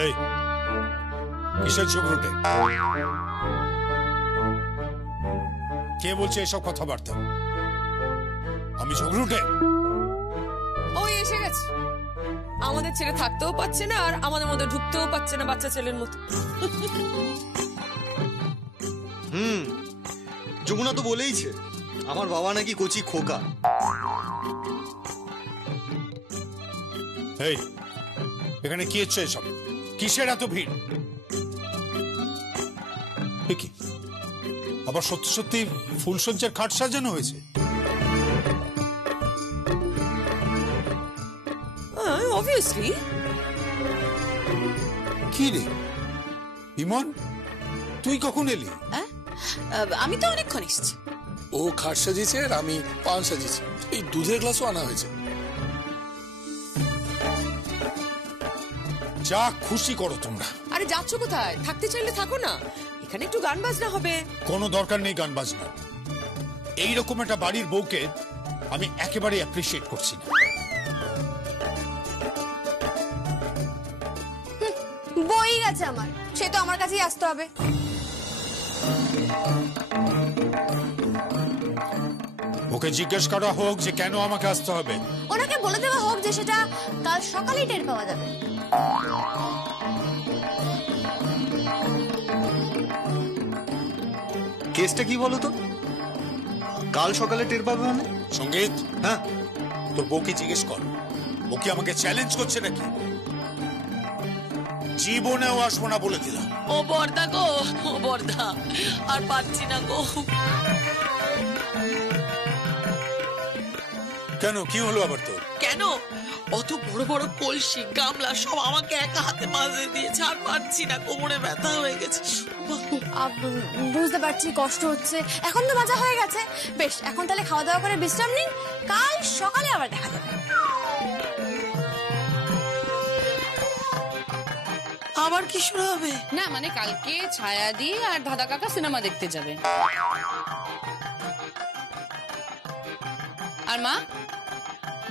এই কিসের ঝগড়ুটে? কে বলছে এসব কথাবার্তা? আমি ঝগড়ুটে? ওই এসে গেছে, আমাদের ছেলে থাকতেও পাচ্ছে না আর আমাদের মধ্যে ঢুকতেও পাচ্ছে না, বাচ্চা ছেলের মতো। যমুনা তো বলেইছে আমার বাবা নাকি কচি খোকা। এই এখানে কি হচ্ছে এসব? কিসের এত ভিড়? কি আবার সত্যি সত্যি ফুলসজ্জার খাট সাজানো হয়েছে? অবভিয়াসলি। কি রে ইমন, তুই কখন এলি? আমি তো অনেকক্ষণ এসেছি। ও খাট সাজিয়েছে আর আমি পান সাজিয়েছি, এই দুধের গ্লাসও আনা হয়েছে। যা খুশি করো তোমরা। আরে যাচ্ছ কোথায়? থাকতে চাইলে থাকো না, এখানে একটু গান বাজনা হবে। কোনো দরকার নেই গান বাজনা। এইরকম একটা বাড়ির বউকে আমি একেবারে অ্যাপ্রিসিয়েট করছি না। বই গেছে আমার, সে তো আমার কাছেই আসতে হবে। ওকে জিজ্ঞেস করা হোক যে কেন আমাকে আসতে হবে। ওনাকে বলে দেওয়া হোক যে সেটা কাল সকালেই টের পাওয়া যাবে। কেসটা কি বলো তো? কাল সকালে টের পাবে মানে? সঙ্গীত, হ্যাঁ তোর বউকে জিজ্ঞেস কর, ও কি আমাকে চ্যালেঞ্জ করছে নাকি? জীবনেও আসবো না বলে দিলাম। ও বর্দা গো, ও বর্দা, আর পাচ্ছি না গো। কেন, কি হলো আবার তোর? কেন? অত বড় বড় কলসি গামলা সব আমাকে একা হাতে মাজে দিয়েছে, আর পারছি না, কোমরে ব্যথা হয়ে গেছে। বুঝতে পারছি কষ্ট হচ্ছে, এখন তো বাজা হয়ে গেছে। বেশ, এখন তাহলে খাওয়া দাওয়া করে বিশ্রাম নিন, কাল সকালে আবার দেখা যাবে। আবার কি শুরু হবে? না মানে কালকে ছায়া দিয়ে আর দাদা কাকা সিনেমা দেখতে যাবে। আর মা,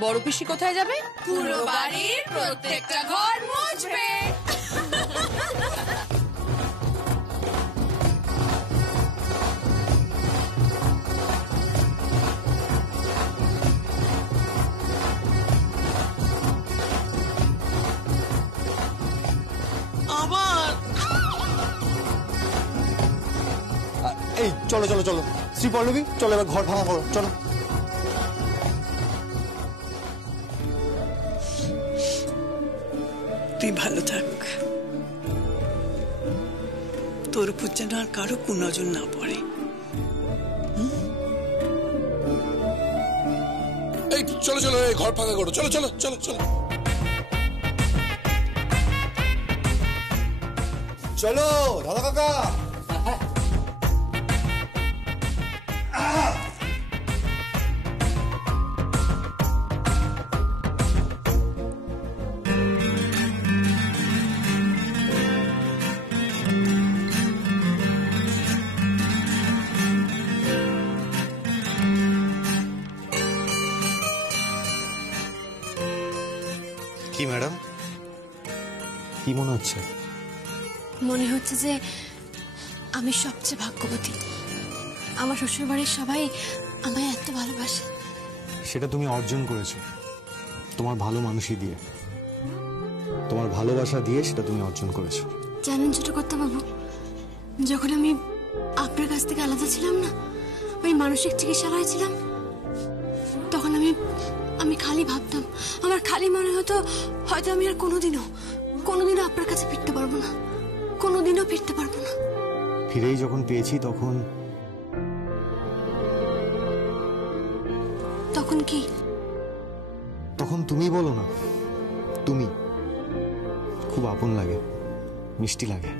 বড় পিসি কোথায় যাবে? পুরো বাড়ির প্রত্যেকটা ঘর মুছবে। আবার এই চলো চলো চলো শ্রী পল্লবী, চলো এবার ঘর ভাঙা করো, চলো। তুই ভালো থাক, তোর উপর যেন আর কারো কুনজর না পড়ে। এই চলো চলো, এই ঘর ফাঁকা করো, চলো চলো চলো চলো চলো দাদা কাকা। কি ম্যাডাম, কি মনে হচ্ছে? মনে হচ্ছে যে আমি সবচেয়ে ভাগ্যবতী, আমার শ্বশুর বাড়ির সবাই আমায় এত ভালোবাসে। সেটা তুমি অর্জন করেছো তোমার ভালো মানুষই দিয়ে, তোমার ভালোবাসা দিয়ে সেটা তুমি অর্জন করেছো। জানেন ছোট কর্তা বাবু, যখন আমি আপনার কাছ থেকে আলাদা ছিলাম না, ওই মানসিক চিকিৎসালয়ে ছিলাম, তখন আমি খালি ভাবতাম, আমার খালি মনে হতো হয়তো আমি আর কোনোদিনও আপনার কাছে ফিরতে পারবো না, কোনোদিনও ফিরতে পারবো না। ফিরেই যখন পেয়েছি তখন কি? তখন তুমি বলো না, তুমি খুব আপন লাগে, মিষ্টি লাগে।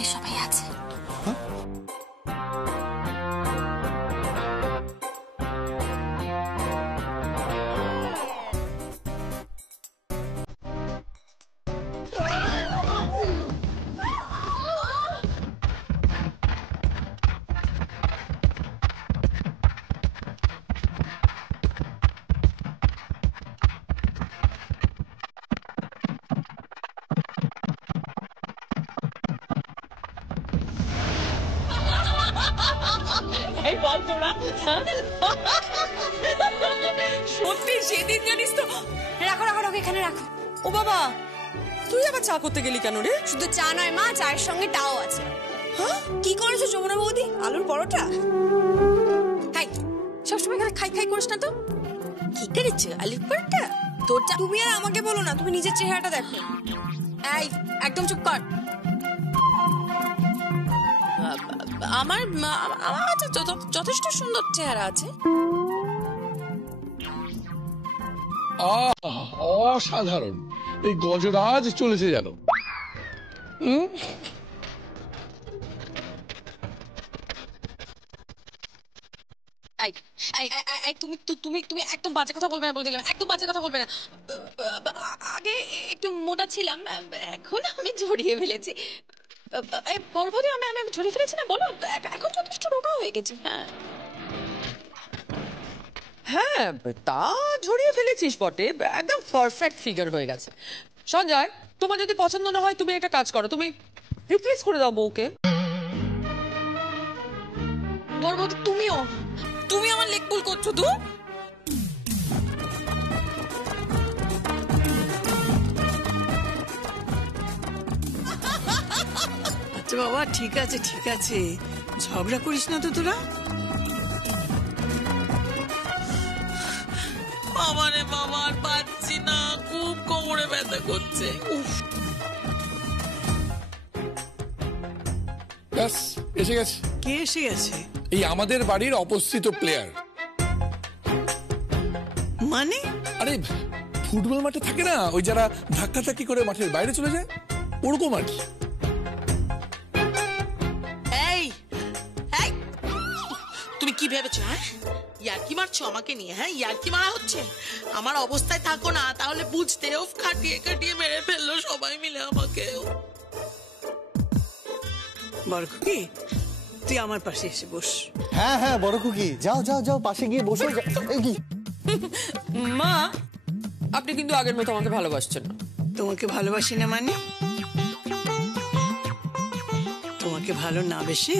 বাড়ির সবাই আছে। সত্যি সেদিন জানিস তো। রাখো রাখো রাখো, এখানে রাখো। ও বাবা, তুই আবার চা করতে গেলি কেন রে? শুধু চা নয় মা, চায়ের সঙ্গে টাও আছে। হ্যাঁ, কি করেছো যমুনা বৌদি? আলুর পরোটা? খাই সবসময় খালি খাই খাই করিস না তো। কি করেছো? আলুর পরোটা? তোর চা। তুমি আর আমাকে বলো না, তুমি নিজের চেহারাটা দেখো। এই একদম চুপ কর। আমার যথেষ্ট সুন্দর চেহারা আছে। অসাধারণ, এই গজরাজ চলেছে যেন। তুমি তুমি তুমি একদম বাজে কথা বলবে না, বলতে গেলাম একদম বাজে কথা বলবে না। আগে একটু মোটা ছিলাম, এখন আমি ঝরিয়ে ফেলেছি। বলবো আমি আমি ঝরিয়ে ফেলেছি না, বলো। এখন যথেষ্ট রোগা হয়ে গেছি। হ্যাঁ হ্যাঁ, তা ঝরিয়ে ফেলেছিস বটে, একদম পারফেক্ট ফিগার হয়ে গেছে। সঞ্জয়, তোমার যদি পছন্দ না হয় তুমি একটা কাজ করো, তুমি রিপ্লেস করে দাও বউকে। বলবো তুমিও, তুমি আমার লেগ পুল করছো তো। আচ্ছা বাবা, ঠিক আছে ঠিক আছে, ঝগড়া করিস না তো তোরা। বাবা রে বাবা, আর পাচ্ছি না, খুব কোমরে ব্যথা করছে। ব্যাস এসে গেছে। কে এসে গেছে? এই আমাদের বাড়ির অপস্থিত প্লেয়ার। মানে? আরে ফুটবল মাঠে থাকে না, ওই যারা ধাক্কাধাক্কি করে মাঠের বাইরে চলে যায়, ওরকম আর কি। এই এই, তুমি কি ভেবেছো? হ্যাঁ, ইয়ার্কি মারছো আমাকে নিয়ে? হ্যাঁ, ইয়ার্কি মারা হচ্ছে। আমার অবস্থায় থাকো না, তাহলে বুঝতে। ওফ, খাটিয়ে খাটিয়ে মেরে ফেললো সবাই মিলে আমাকে। বরখুকি, তুই আমার পাশে এসে বস। হ্যাঁ হ্যাঁ বড় খুকি, যাও যাও যাও, পাশে গিয়ে বসে। এই কি মা, আপনি কিন্তু আগের মতো আমাকে ভালোবাসছেন না। তোমাকে ভালোবাসি না মানে? তোমাকে ভালো না বেশে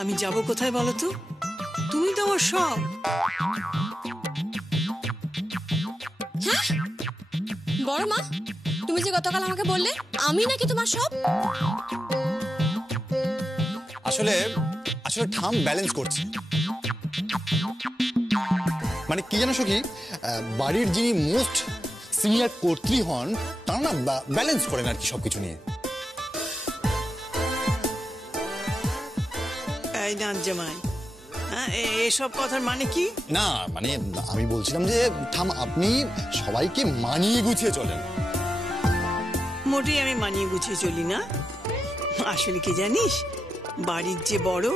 আমি যাব কোথায় বলো তো? তুমি তো আমার সব। বড় মা, তুমি যে গতকাল আমাকে বললে আমি নাকি তোমার সব। আসলে আসলে ঠাম ব্যালেন্স করছে। মানে কি জানো সখী, বাড়ির যিনি মোস্ট সিনিয়র কর্ত্রী হন, তারা না ব্যালেন্স করেন আর কি সবকিছু নিয়ে। এই না জামাই, হ্যাঁ, এসব কথার মানে কি? না মানে আমি বলছিলাম যে ঠাম আপনি সবাইকে মানিয়ে গুছিয়ে চলেন। মোটেই আমি মানিয়ে গুছিয়ে চলি না। আসলে কি জানিস, বাড়ির যে বড়,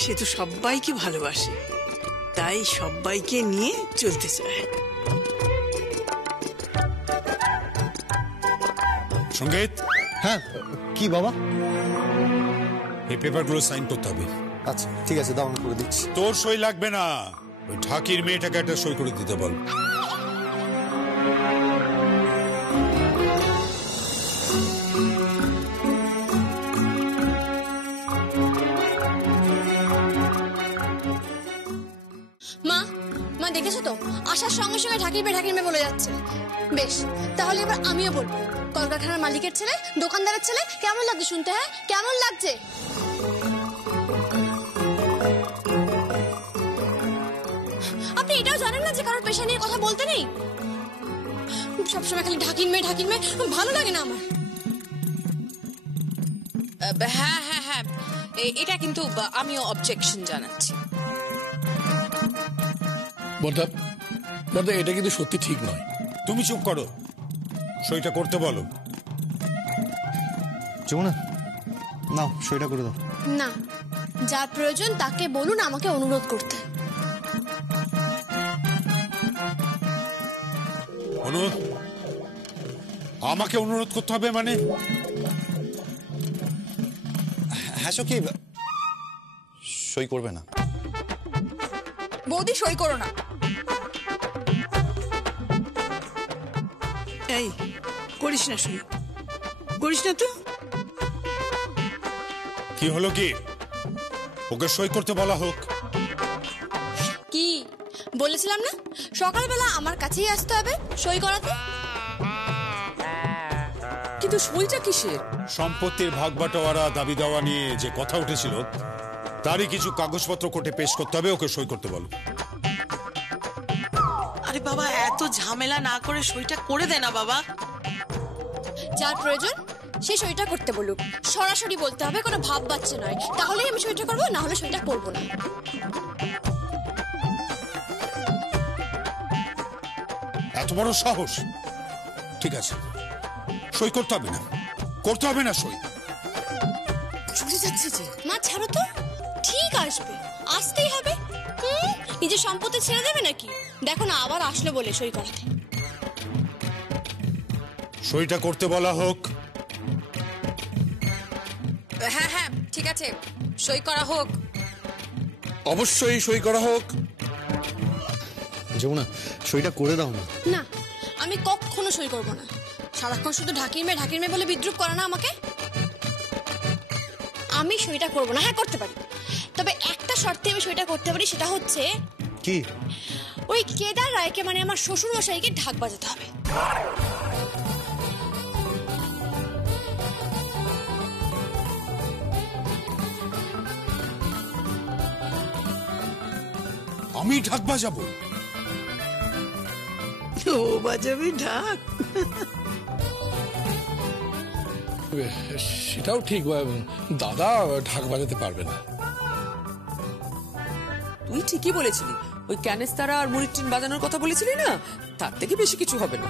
সে তো সবাইকে ভালোবাসে, তাই সবাইকে নিয়ে চলতে চায়। সঙ্গীত, হ্যাঁ কি বাবা? এই পেপারগুলো সাইন করতে হবে। আচ্ছা ঠিক আছে, দাও, আমি করে দিচ্ছি। তোর সই লাগবে না, ওই ঢাকির মেয়েটাকে একটা সই করে দিতে বল। মা, মা দেখেছো তো, আসার সঙ্গে সঙ্গে ঢাকির মেয়ে বলে যাচ্ছে। বেশ, তাহলে এবার আমিও বলবো, কলকারখানার মালিকের ছেলে, দোকানদারের ছেলে। কেমন লাগছে শুনতে? হ্যাঁ, কেমন লাগছে? আপনি এটাও জানেন না যে কারোর পেশা নিয়ে কথা বলতে নেই? সবসময় খালি ঢাকির মেয়ে ভালো লাগে না আমার। হ্যাঁ হ্যাঁ হ্যাঁ, এটা কিন্তু আমিও অবজেকশন জানাচ্ছি। বর্দা বর্দা, এটা কিন্তু সত্যি ঠিক নয়। তুমি চুপ করো, সইটা করতে বলো। যমুনা, নাও সইটা করে দাও। না, যার প্রয়োজন তাকে বলুন আমাকে অনুরোধ করতে। আমাকে অনুরোধ করতে হবে মানে? হ্যাঁ সখী, সই করবে না? বৌদি সই করো না। এই করিস না শুনি, করিস না তো। কি হলো কি? ওকে সই করতে বলা হোক। কি বলেছিলাম না সকালবেলা আমার কাছেই আসতে হবে সই করাতে? কিন্তু সইটা কিসের? সম্পত্তির ভাগ বাটোয়ারা দাবি দেওয়া নিয়ে যে কথা উঠেছিল তারই কিছু কাগজপত্র কোর্টে পেশ করতে হবে, ওকে সই করতে বলো। আরে বাবা, এত ঝামেলা না করে সইটা করে দে না বাবা। যার প্রয়োজন সে সইটা করতে বলুক, সরাসরি বলতে হবে, কোনো ভাব বাচ্চা নয়। তাহলেই আমি সইটা করবো, না হলে সইটা করবো না। এত বড় সাহস? ঠিক আছে, সই করতে হবে না, করতে হবে না সই। চলে যাচ্ছে যে। মা ছাড়ো তো, ঠিক আসবে, আসতেই হবে। নিজের সম্পত্তি ছেড়ে দেবে নাকি? দেখো না আবার আসলো বলে সই করাতে। সইটা করতে বলা হোক। হ্যাঁ হ্যাঁ ঠিক আছে, সই করা হোক। অবশ্যই সই করা হোক। যমুনা সইটা করে দাও না। না, আমি কখনো সই করবো না। সারাক্ষণ শুধু ঢাকির মেয়ে বলে বিদ্রুপ করে না আমাকে। আমি সইটা করবো না। হ্যাঁ করতে পারি, তবে একটা শর্তে আমি সইটা করতে পারি, সেটা হচ্ছে কি? ওই কেদার রায়কে মানে আমার শ্বশুর মশাইকে ঢাক বাজাতে হবে। আমি ঢাক বাজাবো? ও বাজাবে ঢাক? সেটাও ঠিক, দাদা ঢাক বাজাতে পারবে না। তুই ঠিকই বলেছিলি, ওই ক্যানেস্তারা আর মুড়ির টিন বাজানোর কথা বলেছিলি না, তার থেকে বেশি কিছু হবে না।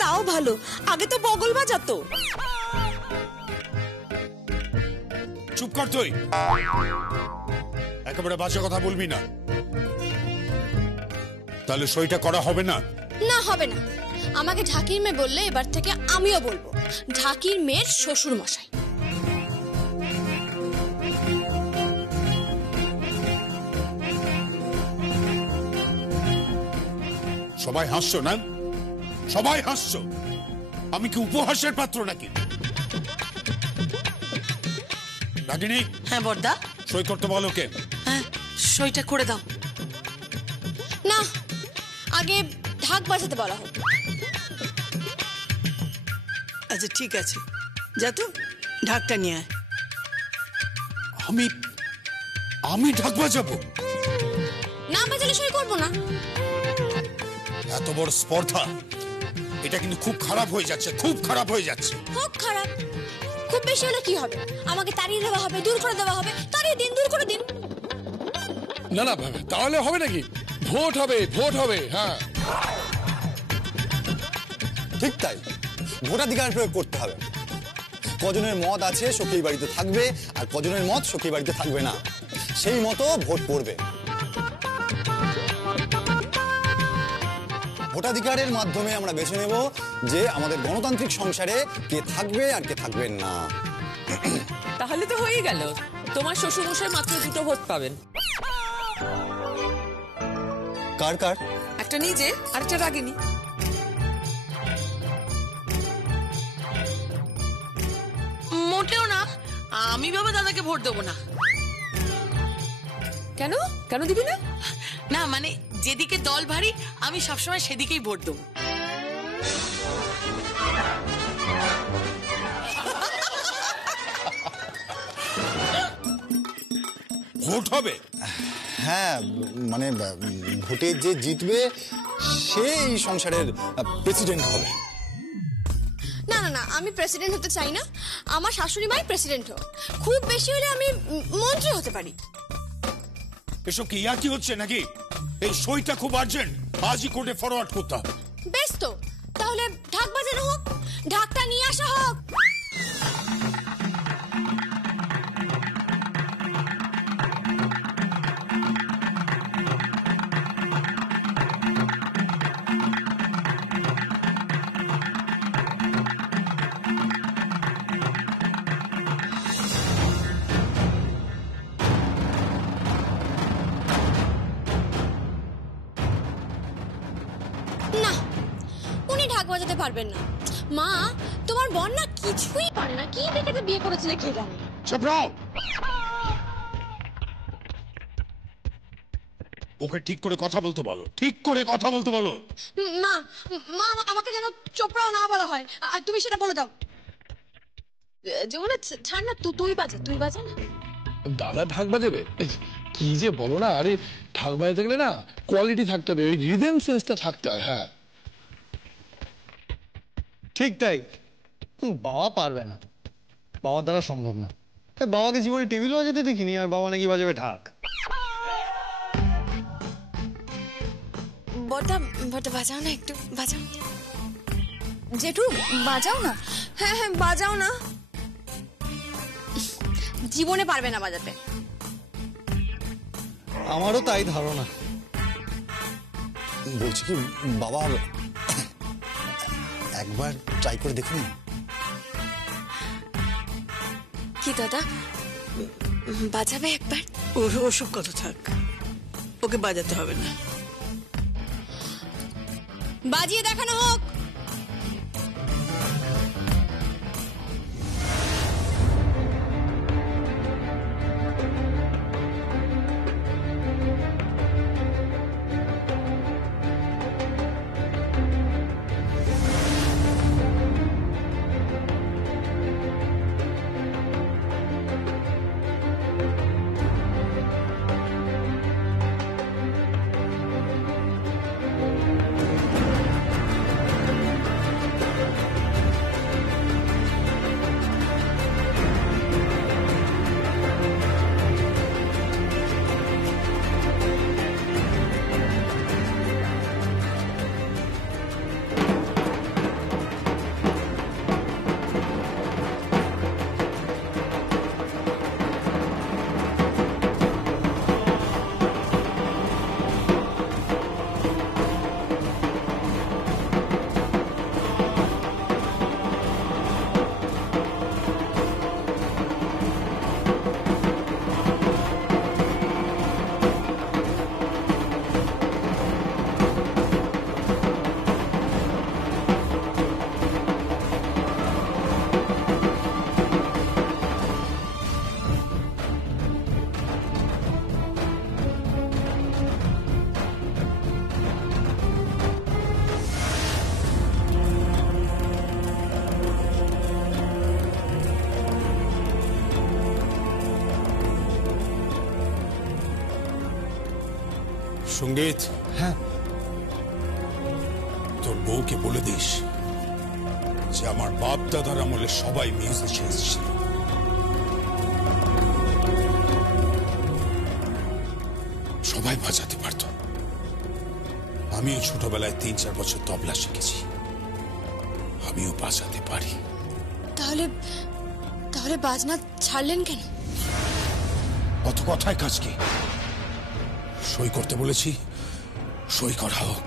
তাও ভালো, আগে তো বগল বাজাতো। চুপ কর তুই, একেবারে বাজে কথা বলবি না। তাহলে সইটা করা হবে না? না হবে না। আমাকে ঢাকির মেয়ে বললে এবার থেকে আমিও বলবো ঢাকির মেয়ের শ্বশুর মশাই। সবাই হাসছো না? সবাই হাসছো? আমি কি উপহাসের পাত্র নাকি? রাগিনী, হ্যাঁ বড়দা। সই করতে বলো কে? হ্যাঁ সইটা করে দাও। না, আগে ঢাক বাজাতে বলা হোক। আচ্ছা ঠিক আছে, যা তো ঢাকটা নিয়ে আয়। আমি ঢাক বাজাবো? না বাজালে সই করবো না। এত বড় স্পর্ধা, এটা কিন্তু খুব খারাপ হয়ে যাচ্ছে, খুব খারাপ হয়ে যাচ্ছে। হোক খারাপ, খুব বেশি হলে কি হবে? আমাকে তাড়িয়ে দেওয়া হবে, দূর করে দেওয়া হবে। তাড়িয়ে দিন, দূর করে দিন। না না, তাহলে হবে নাকি? ভোট হবে, ভোট হবে। হ্যাঁ ঠিক তাই, ভোটাধিকার প্রয়োগ করতে হবে। কজনের মত আছে সখী বাড়িতে থাকবে, আর কজনের মত সখী বাড়িতে থাকবে না, সেই মতো ভোট পড়বে। ভোটাধিকারের মাধ্যমে আমরা বেছে নেব যে আমাদের গণতান্ত্রিক সংসারে কে থাকবে আর কে থাকবেন না। তাহলে তো হয়ে গেল, তোমার শ্বশুর মশাই মাত্র 2টো ভোট পাবেন। কার কার? একটা নিজে, আরেকটা রাগিনী। মোটেও না, আমি বাবা দাদাকে ভোট দেবো না। কেন? কেন দিবি না? না মানে যেদিকে দল ভারী আমি সবসময় সেদিকেই ভোট দেবো। ভোট হবে? হ্যাঁ, মানে ভোটে যে জিতবে সে এই সংসারের প্রেসিডেন্ট হবে। না না না, আমি প্রেসিডেন্ট হতে চাই না। আমার শাশুড়ি মাই প্রেসিডেন্ট হোক, খুব বেশি হলে আমি মন্ত্রী হতে পারি। এসব কি ইয়ার্কি হচ্ছে নাকি? এই সইটা খুব আর্জেন্ট, আজই কোর্টে ফরওয়ার্ড করতে হবে। বেশ তো, তাহলে ঢাক বাজানো হোক, ঢাকটা নিয়ে আসা হোক। পারবেন না। মা, তোমার বোন না কিছুই পারে না। কি দেখে বিয়ে করেছিলে কে জানে। ওকে ঠিক করে কথা বলতে বলো, ঠিক করে কথা বলতে বলো। মা, মা আমাকে যেন চোপড়াও না বলা হয়, আর তুমি সেটা বলে দাও। যমুনা ছাড় না, তুই বাজা না। দাদা ঢাক বাজাবে? কি যে বলো না, আরে ঢাক বাজাতে গেলে না কোয়ালিটি থাকতে হবে, ওই রিদম সেন্সটা থাকতে হয়। হ্যাঁ ঠিক তাই। বাবা পারবে না, বাবার দ্বারা সম্ভব না। বাবাকে জীবনে টেবিল বাজাতে দেখিনি, আর বাবা নাকি বাজাবে ঢাক। বটা বটা বাজাও না, একটু বাজাও। জেঠু বাজাও না। হ্যাঁ হ্যাঁ বাজাও না। জীবনে পারবে না বাজাতে। আমারও তাই ধারণা। বলছি কি বাবা, একবার ট্রাই করে দেখুন। কি দাদা, বাজাবে একবার? ওসব কথা থাক, ওকে বাজাতে হবে না। বাজিয়ে দেখানো হোক। সঙ্গীত, হ্যাঁ তোর বউকে বলে দিস যে আমার বাপ দাদার আমলে সবাই মিউজিশিয়ান ছিল। সবাই বাজাতে পারত। আমিও ছোটবেলায় 3-4 বছর তবলা শিখেছি, আমিও বাজাতে পারি। তাহলে তাহলে বাজনা ছাড়লেন কেন? অত কথায় কাজ কি? সই করতে বলেছি, সই করা হোক।